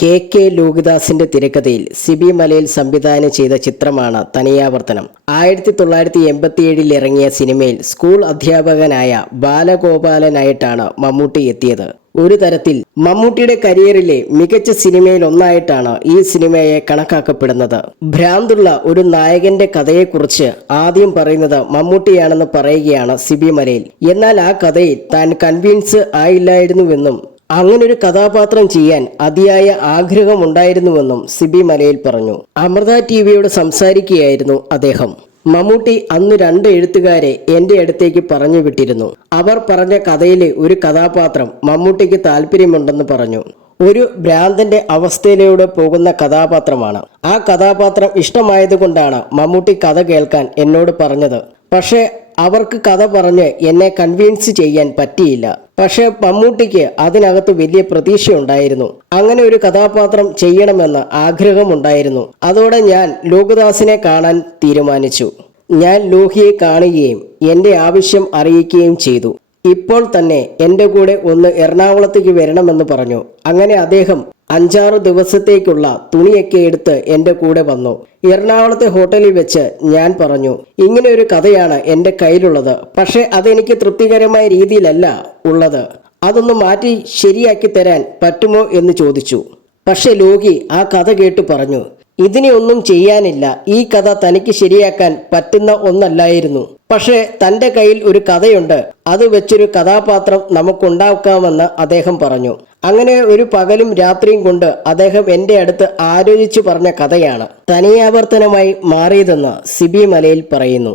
K ലോഹിദാസിന്റെ തിരക്കഥയിൽ സിബി മലയിൽ സംവിധാനം ചെയ്ത ചിത്രമാണ് തനിയാവർത്തനം. 1987 ഇറങ്ങിയ സിനിമയിൽ സ്കൂൾ അധ്യാപകനായ ബാലഗോപാലനായിട്ടാണ് മമ്മൂട്ടി എത്തിയത്. ഒരു തരത്തിൽ മമ്മൂട്ടിയുടെ കരിയറിലെ മികച്ച സിനിമയിൽ ഒന്നായിട്ടാണ് ഈ സിനിമയെ കണക്കാക്കപ്പെടുന്നത്. ഭ്രാന്തുള്ള ഒരു നായകന്റെ കഥയെക്കുറിച്ച് ആദ്യം പറയുന്നത് മമ്മൂട്ടിയാണെന്ന് പറയുകയാണ് സിബി മലയിൽ. എന്നാൽ ആ കഥയിൽ താൻ കൺവിൻസ് ആയില്ലായിരുന്നുവെന്നും അങ്ങനൊരു കഥാപാത്രം ചെയ്യാൻ അതിയായ ആഗ്രഹമുണ്ടായിരുന്നുവെന്നും സിബി മലയിൽ പറഞ്ഞു. അമൃത ടിവിയോട് സംസാരിക്കുകയായിരുന്നു അദ്ദേഹം. മമ്മൂട്ടി അന്ന് 2 എഴുത്തുകാരെ എൻ്റെ അടുത്തേക്ക് പറഞ്ഞു വിട്ടിരുന്നു. അവർ പറഞ്ഞ കഥയിലെ ഒരു കഥാപാത്രം മമ്മൂട്ടിക്ക് താല്പര്യമുണ്ടെന്ന് പറഞ്ഞു. ഒരു ഭ്രാന്തന്റെ അവസ്ഥയിലൂടെ പോകുന്ന കഥാപാത്രമാണ്. ആ കഥാപാത്രം ഇഷ്ടമായതുകൊണ്ടാണ് മമ്മൂട്ടി കഥ കേൾക്കാൻ എന്നോട് പറഞ്ഞത്. പക്ഷേ അവർക്ക് കഥ പറഞ്ഞ് എന്നെ കൺവിൻസ് ചെയ്യാൻ പറ്റിയില്ല. പക്ഷെ മമ്മൂട്ടിക്ക് അതിനകത്ത് വലിയ പ്രതീക്ഷയുണ്ടായിരുന്നു. അങ്ങനെ ഒരു കഥാപാത്രം ചെയ്യണമെന്ന് ആഗ്രഹമുണ്ടായിരുന്നു. അതോടെ ഞാൻ ലോഹിദാസിനെ കാണാൻ തീരുമാനിച്ചു. ഞാൻ ലോഹിയെ കാണുകയും എൻ്റെ ആവശ്യം അറിയിക്കുകയും ചെയ്തു. ഇപ്പോൾ തന്നെ എൻ്റെ കൂടെ ഒന്ന് എറണാകുളത്തേക്ക് വരണമെന്ന് പറഞ്ഞു. അങ്ങനെ അദ്ദേഹം 5-6 ദിവസത്തേക്കുള്ള തുണിയൊക്കെ എടുത്ത് എൻ്റെ കൂടെ വന്നു. എറണാകുളത്തെ ഹോട്ടലിൽ വെച്ച് ഞാൻ പറഞ്ഞു, ഇങ്ങനെ ഒരു കഥയാണ് എൻ്റെ കയ്യിലുള്ളത്. പക്ഷെ അതെനിക്ക് തൃപ്തികരമായ രീതിയിലല്ല ഉള്ളത്. അതൊന്ന് മാറ്റി ശരിയാക്കി തരാൻ പറ്റുമോ എന്ന് ചോദിച്ചു. പക്ഷെ ലോഹി ആ കഥ കേട്ട് പറഞ്ഞു, ഇതിനെ ഒന്നും ചെയ്യാനില്ല. ഈ കഥ തനിക്ക് ശരിയാക്കാൻ പറ്റുന്ന ഒന്നല്ലായിരുന്നു. പക്ഷേ തൻ്റെ കയ്യിൽ ഒരു കഥയുണ്ട്. അത് വെച്ചൊരു കഥാപാത്രം നമുക്കുണ്ടാക്കാമെന്ന് അദ്ദേഹം പറഞ്ഞു. അങ്ങനെ ഒരു പകലും രാത്രിയും കൊണ്ട് അദ്ദേഹം എൻ്റെ അടുത്ത് ആലോചിച്ചു പറഞ്ഞ കഥയാണ് തനിയാവർത്തനമായി മാറിയതെന്ന് സിബി മലയിൽ പറയുന്നു.